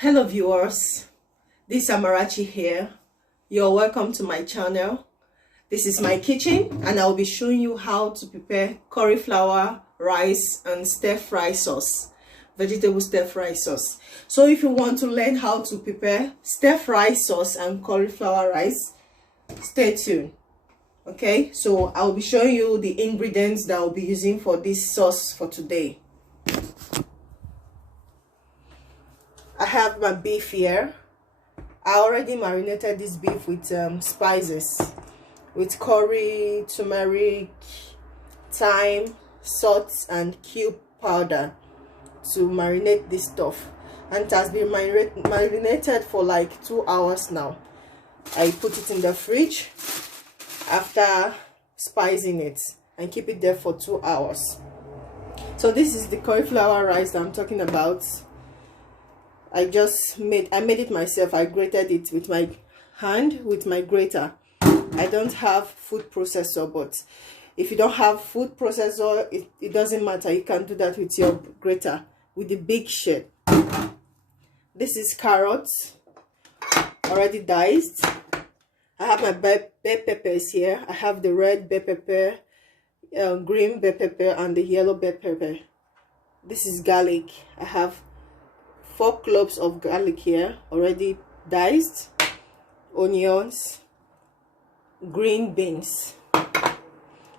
Hello viewers, this is Amarachi here. You're welcome to my channel. This is my kitchen and I'll be showing you how to prepare cauliflower, rice and stir-fry sauce, vegetable stir-fry sauce. So if you want to learn how to prepare stir-fry sauce and cauliflower rice, stay tuned. Okay, so I'll be showing you the ingredients that I'll be using for this sauce for today. I have my beef here. I already marinated this beef with spices, with curry, turmeric, thyme, salt and cube powder to marinate this stuff, and it has been marinated for like 2 hours now. I put it in the fridge after spicing it and keep it there for 2 hours. So this is the cauliflower rice that I'm talking about. I made it myself. I grated it with my hand with my grater. I don't have food processor, but if you don't have food processor, it doesn't matter. You can do that with your grater with the big shade. This is carrots already diced. I have my bell peppers here. I have the red bell pepper, green bell pepper and the yellow bell pepper. This is garlic. I have 4 cloves of garlic here already diced, onions, green beans.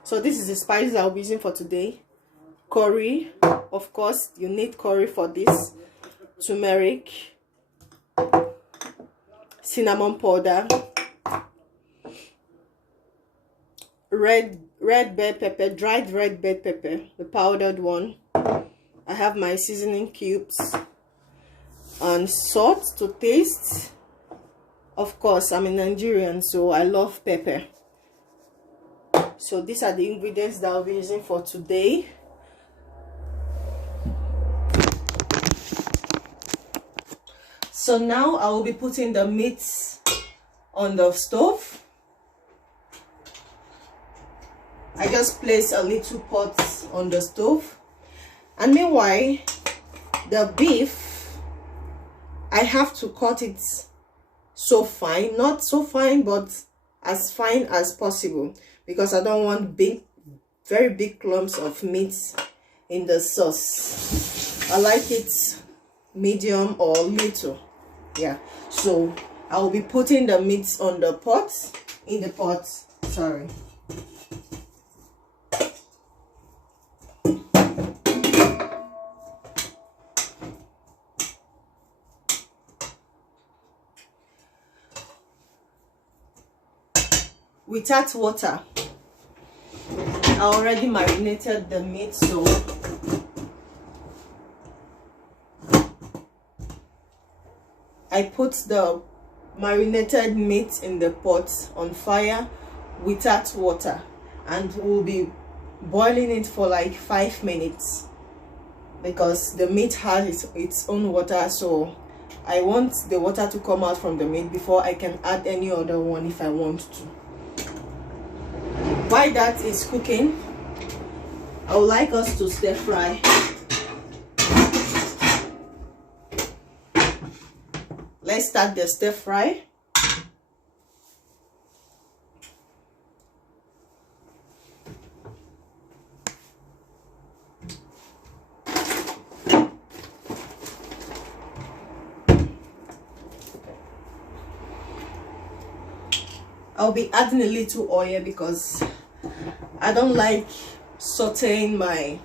So this is the spices I'll be using for today. Curry, of course you need curry for this, turmeric, cinnamon powder, red bell pepper, dried red bell pepper, the powdered one. I have my seasoning cubes and salt to taste. Of course, I'm a Nigerian, so I love pepper. So these are the ingredients that I'll be using for today. So now I will be putting the meat on the stove. I just place a little pot on the stove, and meanwhile the beef, I have to cut it so fine, not so fine but as fine as possible, because I don't want very big clumps of meat in the sauce. I like it medium or little. Yeah, so I will be putting the meat on the pot, sorry. Without water. I already marinated the meat, so I put the marinated meat in the pot on fire without water, and we'll be boiling it for like 5 minutes because the meat has its own water. So I want the water to come out from the meat before I can add any other one if I want to. While that is cooking, I would like us to stir fry. Let's start the stir fry. I'll be adding a little oil because I don't like sauteing my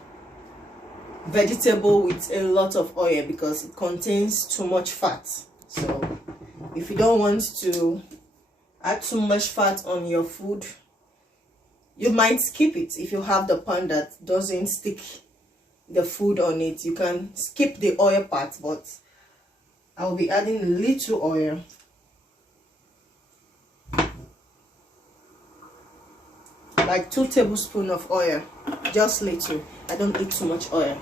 vegetable with a lot of oil because it contains too much fat. So if you don't want to add too much fat on your food, you might skip it. If you have the pan that doesn't stick the food on it, you can skip the oil part, but I'll be adding a little oil. Like 2 tablespoons of oil, just little. I don't eat too much oil.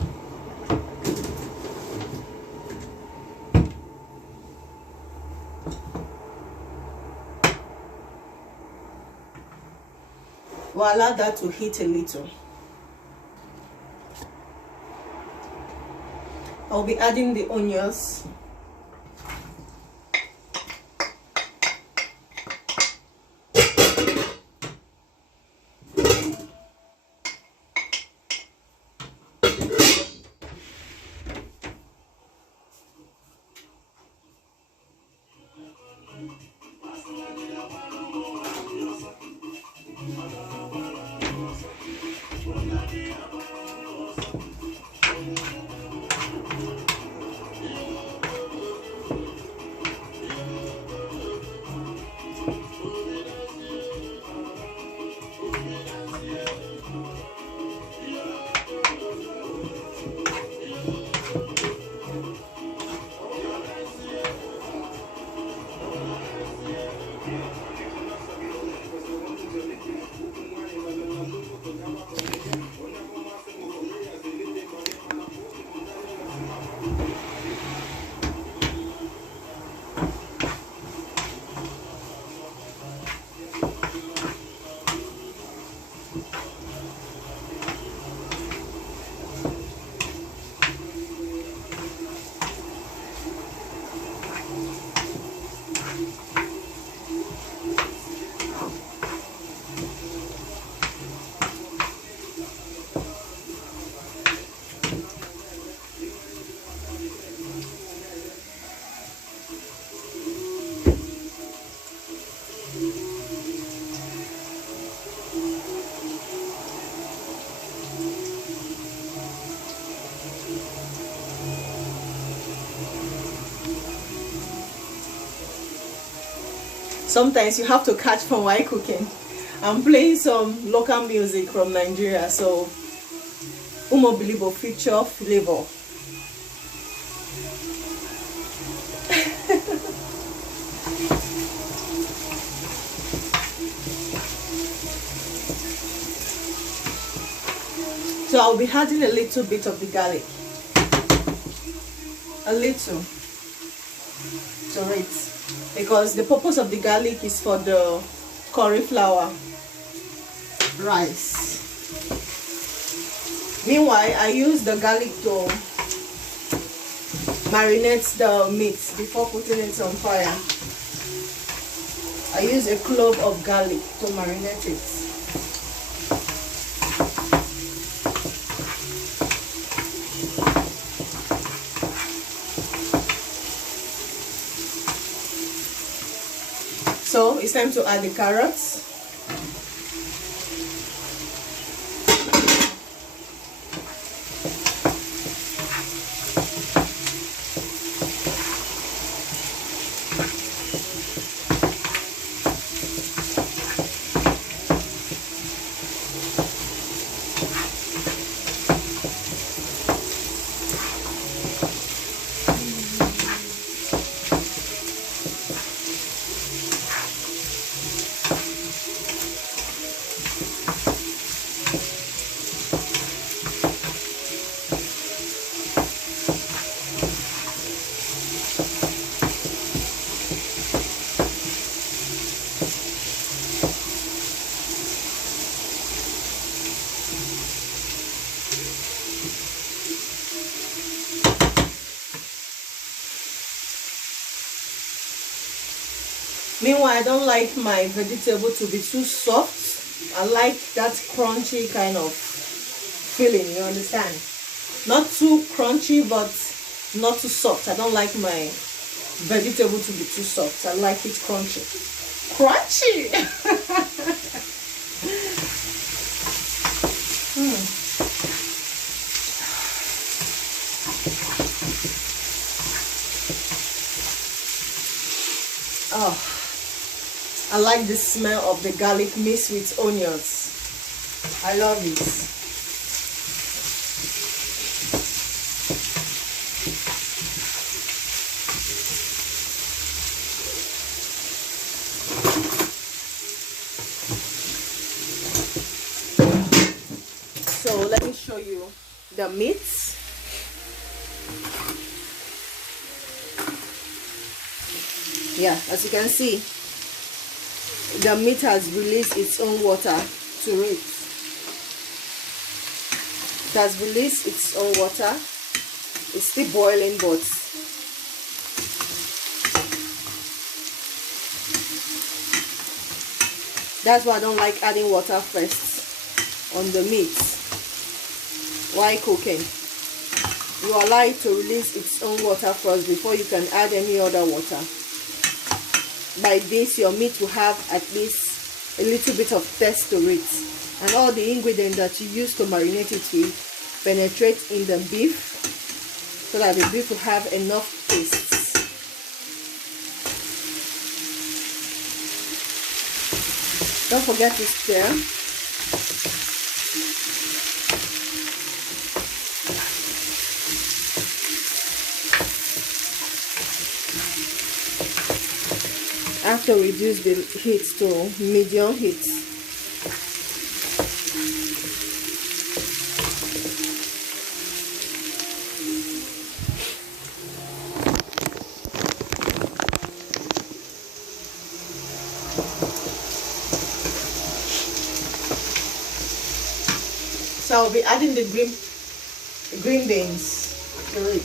We'll allow that to heat a little. I'll be adding the onions. sometimes you have to catch fun while cooking. I'm playing some local music from Nigeria, so Umobilibo feature flavor. So I'll be adding a little bit of the garlic, a little to it, because the purpose of the garlic is for the cauliflower rice. Meanwhile, I use the garlic to marinate the meat before putting it on fire. I use a clove of garlic to marinate it. So it's time to add the carrots. Meanwhile, I don't like my vegetable to be too soft. I like that crunchy kind of feeling, you understand? Not too crunchy, but not too soft. I don't like my vegetable to be too soft. I like it crunchy. Crunchy! Oh, I like the smell of the garlic mixed with onions. I love it. So let me show you the meat. Yeah, as you can see, the meat has released its own water to it. It has released its own water. It's still boiling, but that's why I don't like adding water first on the meat while cooking. You allow it to release its own water first before you can add any other water. By this, your meat will have at least a little bit of taste to it, and all the ingredients that you use to marinate it will penetrate in the beef, so that the beef will have enough taste. Don't forget to stir. I have to reduce the heat to medium heat. So I'll be adding the green beans to it.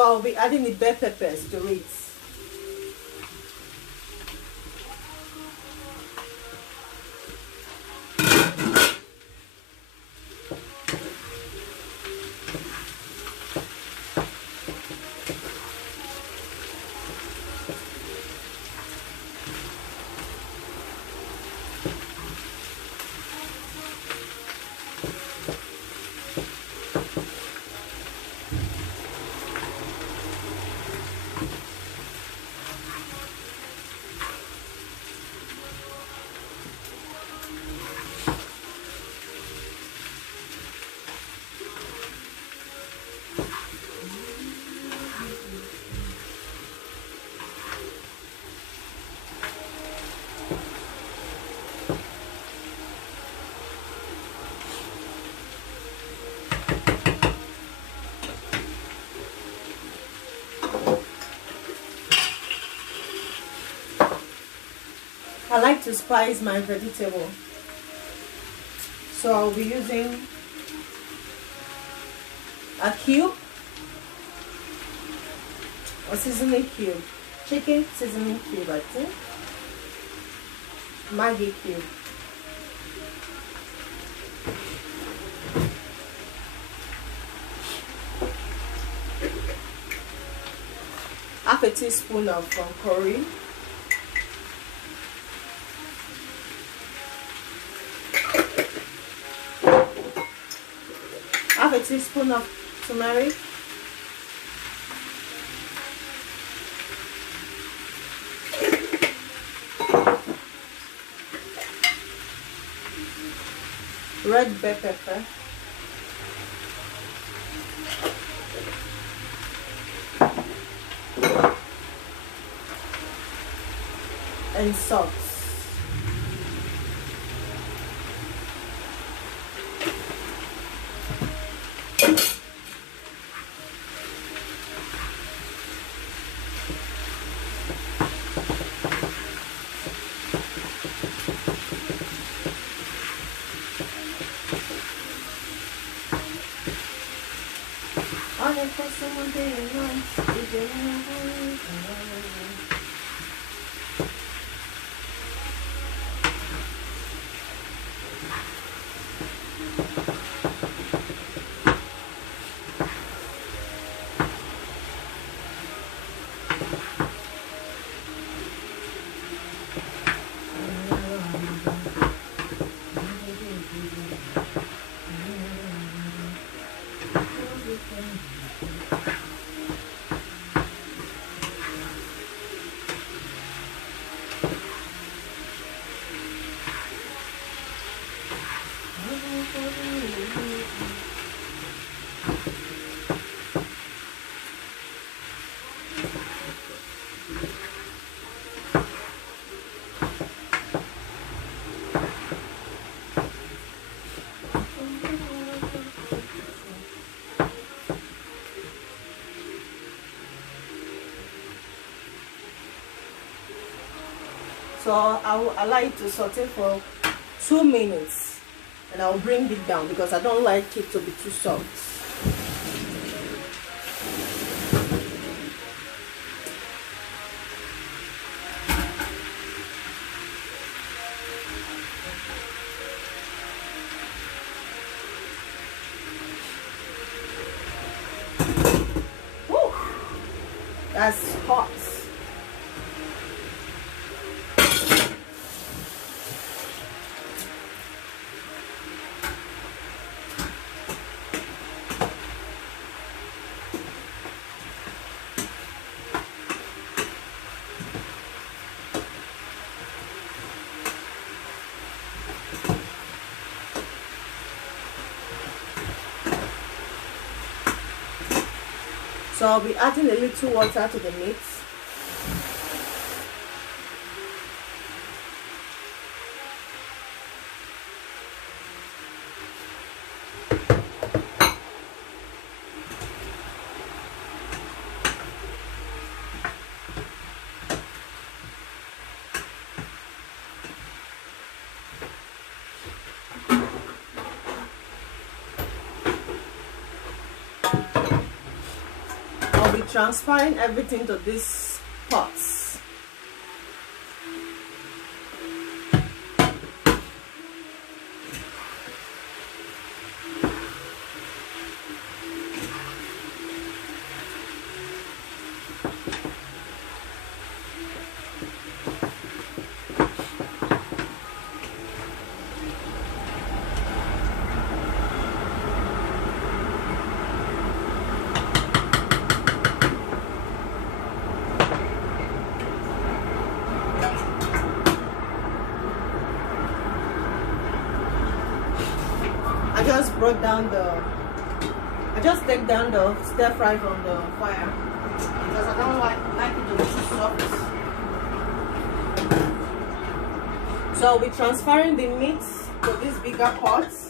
So I'll be adding the bell peppers to it. I like to spice my vegetable, so I'll be using a cube, a seasoning cube, chicken seasoning cube, I think, maggi cube, half a teaspoon of curry, half a teaspoon of turmeric, red bell pepper, and salt. So I'll allow it to saute for 2 minutes, and I'll bring it down because I don't like it to be too soft. Woo! That's hot. So I'll be adding a little water to the meat. transferring everything to this pots. I just take down the stir fry from the fire because I don't like it to be too soft. So I'll be transferring the meat to these bigger pots.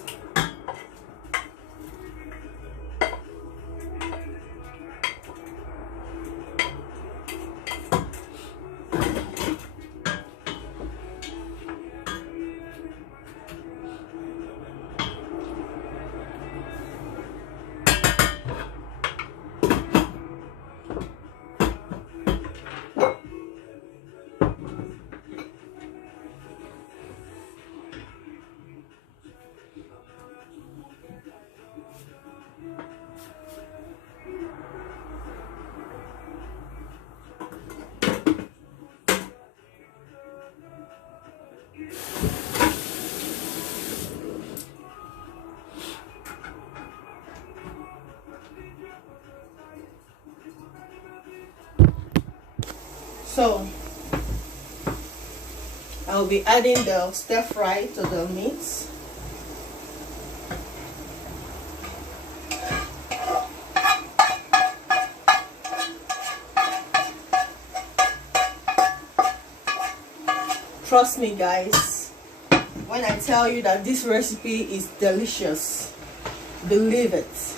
So I'll be adding the stir fry to the meat. Trust me guys, when I tell you that this recipe is delicious, believe it.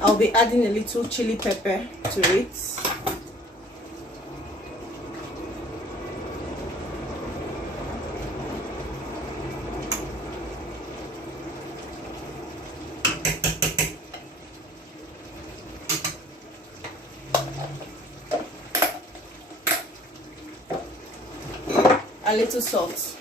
I'll be adding a little chili pepper to it. A little salt.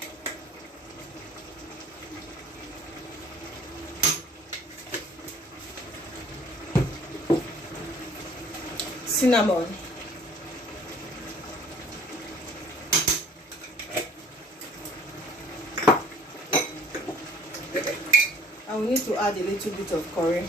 Cinnamon. I will need to add a little bit of curry.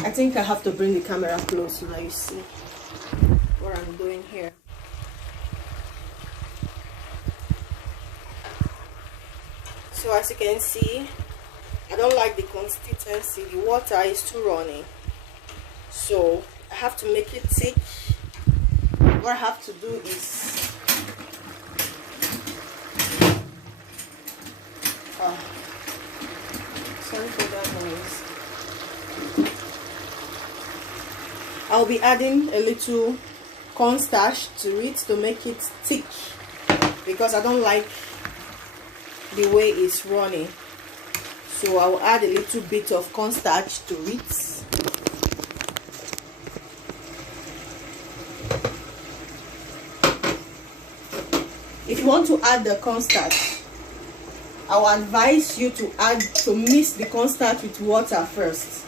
I think I have to bring the camera close so that you see what I'm doing here. So as you can see, I don't like the consistency. The water is too runny, so I have to make it thick. What I have to do is sorry for that noise. I'll be adding a little cornstarch to it to make it thick because I don't like the way it's running. So I will add a little bit of cornstarch to it. If you want to add the cornstarch, I will advise you to mix the cornstarch with water first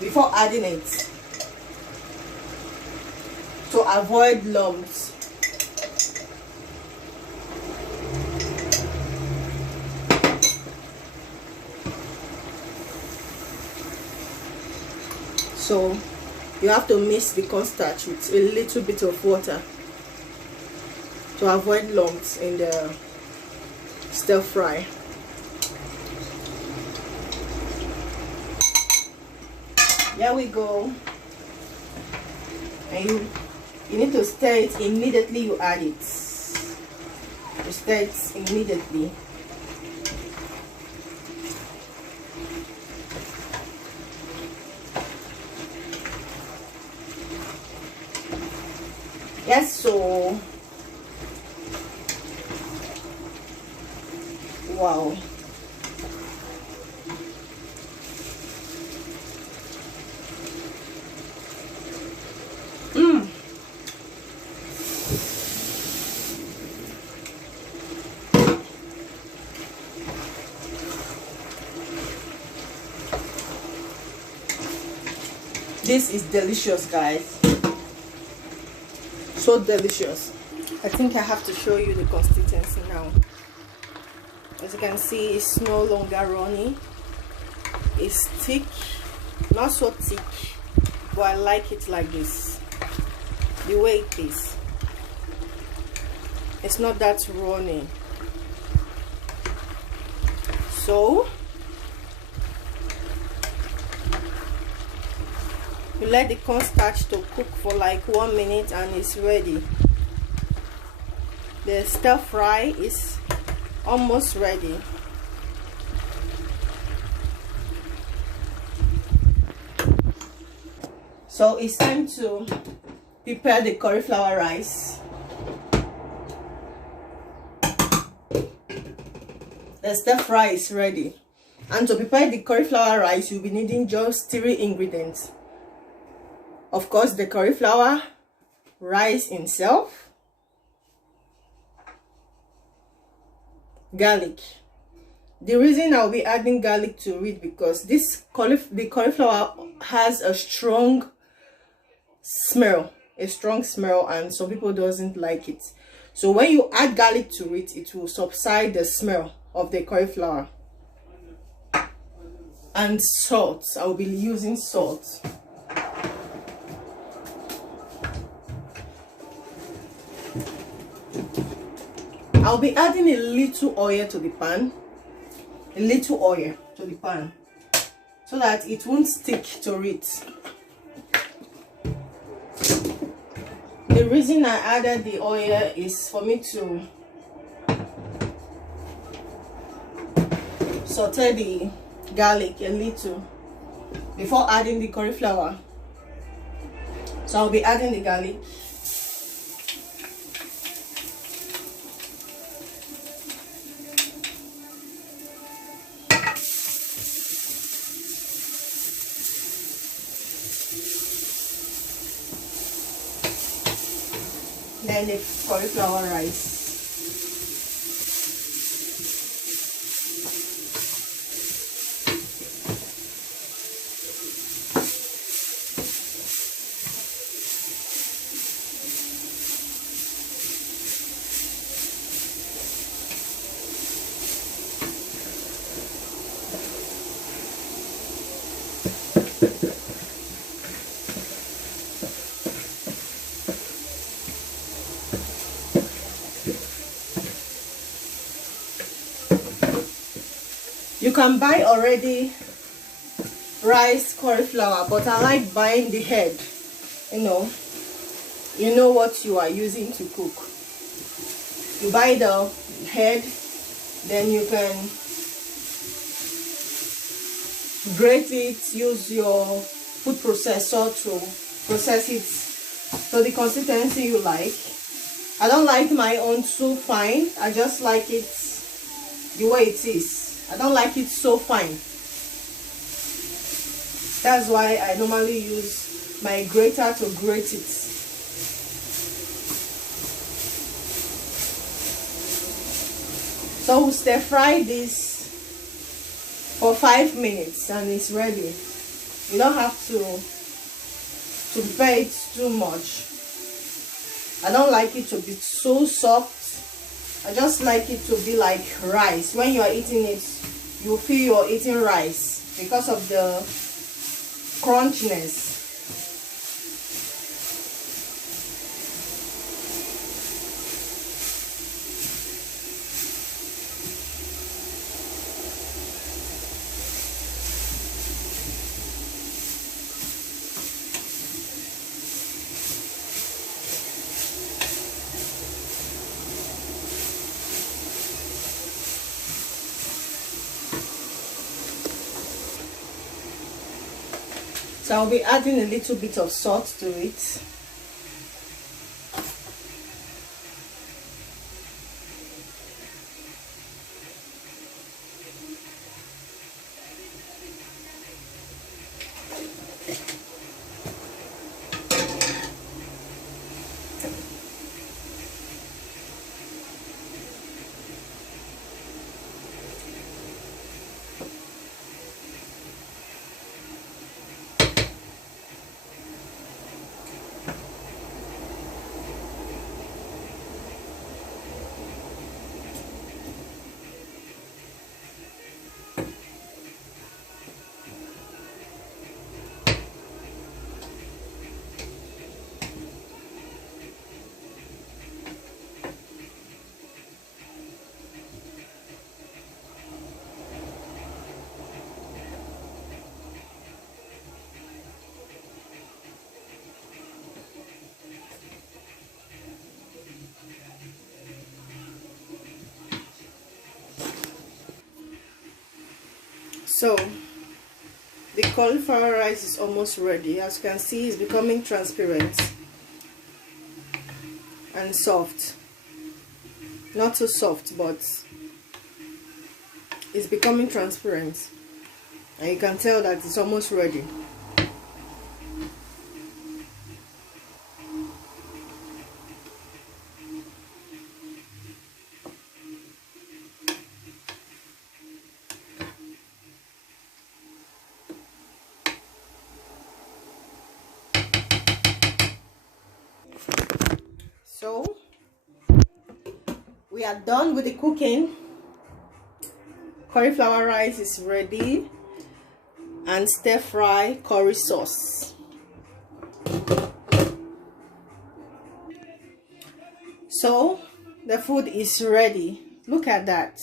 before adding it, to avoid lumps. So you have to mix the cornstarch with a little bit of water to avoid lumps in the stir fry. Here we go. And you need to stir it immediately you add it. You stir it immediately. Yes, so wow. This is delicious, guys. So delicious. I think I have to show you the consistency now. As you can see, it's no longer runny. It's thick, not so thick, but I like it like this, the way it is. It's not that runny. So you let the cornstarch to cook for like 1 minute and it's ready. The stir fry is almost ready. So it's time to prepare the cauliflower rice. The stir fry is ready. And to prepare the cauliflower rice, you'll be needing just 3 ingredients. Of course, the cauliflower, rice itself, garlic. The reason I'll be adding garlic to it because the cauliflower has a strong smell, and some people doesn't like it. So when you add garlic to it, it will subside the smell of the cauliflower. And salt. I will be using salt. I'll be adding a little oil to the pan, so that it won't stick to it. The reason I added the oil is for me to saute the garlic a little before adding the cauliflower. So I'll be adding the garlic. Then the cauliflower rice. You can buy already rice cauliflower, but I like buying the head. You know what you are using to cook. You buy the head, then you can grate it, use your food processor to process it to the consistency you like. I don't like my own too fine. I just like it the way it is. I don't like it so fine. That's why I normally use my grater to grate it. So we'll stir fry this for 5 minutes and it's ready. You don't have to prepare it too much. I don't like it to be so soft. I just like it to be like rice. When you are eating it, you feel you're eating rice because of the crunchiness. So I'll be adding a little bit of salt to it. So the cauliflower rice is almost ready. As you can see, it's becoming transparent and soft. Not so soft, but it's becoming transparent, and you can tell that it's almost ready. So we are done with the cooking. Cauliflower rice is ready, and stir fry curry sauce. So the food is ready. Look at that.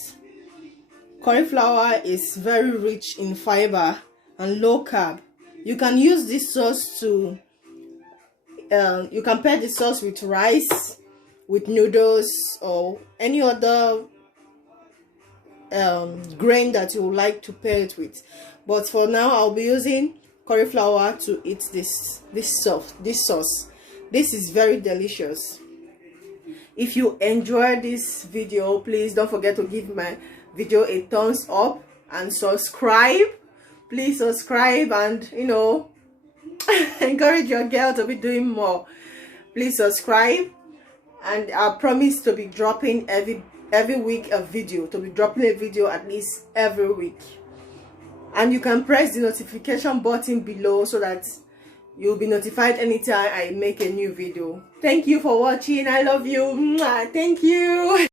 Cauliflower is very rich in fiber and low carb. You can use this sauce to you can pair the sauce with rice, with noodles, or any other grain that you would like to pair it with. But for now, I'll be using cauliflower to eat this sauce. This is very delicious. If you enjoyed this video, please don't forget to give my video a thumbs up and subscribe. Please subscribe, and encourage your girl to be doing more. Please subscribe, and I promise to be dropping every week a video, at least every week. And you can press the notification button below so that you'll be notified anytime I make a new video. Thank you for watching. I love you. Thank you.